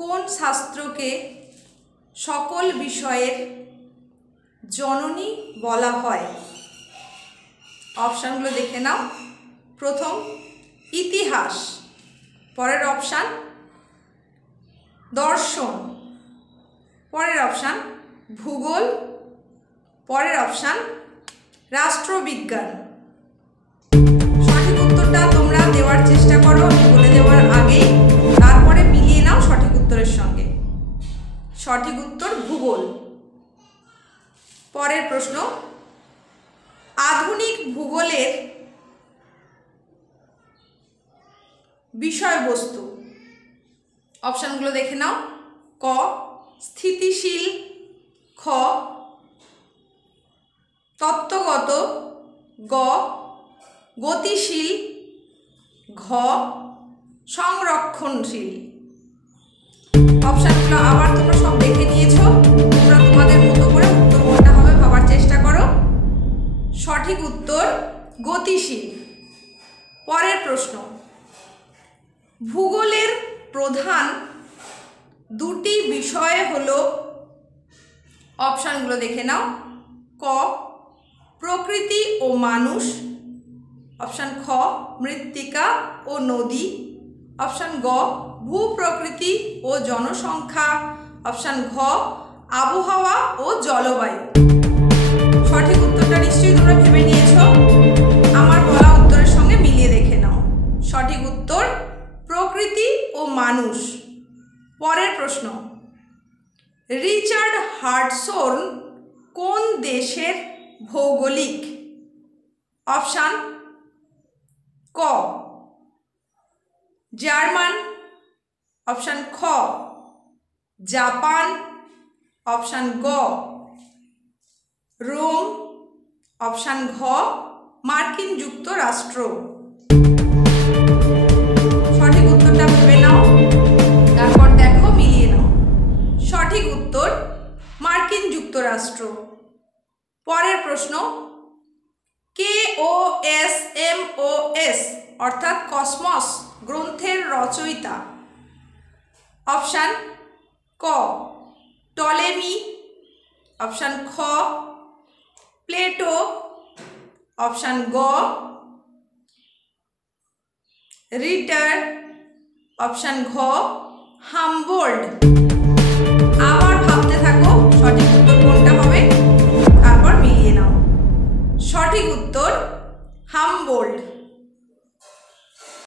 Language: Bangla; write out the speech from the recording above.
কোন শাস্ত্রকে সকল বিষয়ের জননী বলা হয়? অপশানগুলো দেখে নাও। প্রথম ইতিহাস, পরের অপশান দর্শন, পরের অপশান ভূগোল, পরের অপশান রাষ্ট্রবিজ্ঞান। সঠিক উত্তরটা তোমরা দেওয়ার চেষ্টা করো বলে দেওয়ার আগেই, তারপরে মিলিয়ে নাও সঠিক উত্তরের সঙ্গে। সঠিক উত্তর ভূগোল। পরের প্রশ্ন, আধুনিক ভূগোলের বিষয়বস্তু। অপশানগুলো দেখে নাও। ক স্থিতিশীল, খ তত্ত্বগত, গ গতিশীল, ঘ সংরক্ষণশীল। অপশানগুলো আবার তোমরা সব দেখে নিয়েছো, তোমরা তোমাদের মতো করে উত্তর কোনটা হবে ভাবার চেষ্টা করো। সঠিক উত্তর গতিশীল। পরের প্রশ্ন, ভূগোলের প্রধান দুটি বিষয় হলো, অপশানগুলো দেখে নাও। ক প্রকৃতি ও মানুষ, অপশান খ মৃত্তিকা ও নদী, অপশান গ ভূপ্রকৃতি ও জনসংখ্যা, অপশান ঘ আবহাওয়া ও জলবায়ু। সঠিক উত্তরটা নিশ্চয়ই তোমরা ভেবে নিয়েছো, আমার বলা উত্তরের সঙ্গে মিলিয়ে দেখে নাও। সঠিক উত্তর প্রকৃতি ও মানুষ। পরের প্রশ্ন, রিচার্ড হার্টসন কোন দেশের ভৌগোলিক? অপশান ক জার্মান, অপশান খ জাপান, অপশান গ রোম, অপশান ঘ মার্কিন যুক্তরাষ্ট্র। সঠিক উত্তরটা ভেবে নাও, তারপর দেখো মিলিয়ে নাও। সঠিক উত্তর মার্কিন যুক্তরাষ্ট্র। পরের প্রশ্ন, KOSMOS অর্থাৎ কসমস গ্রন্থের রচয়িতা। অপশান ক টলেমি, অপশান খ প্লেটো, অপশান গ রিটার, অপশান ঘ হামবোল্ড। আবার ভাবতে থাকো সঠিক উত্তর কোনটা হবে, তারপর মিলিয়ে নাও। সঠিক উত্তর হামবোল্ড।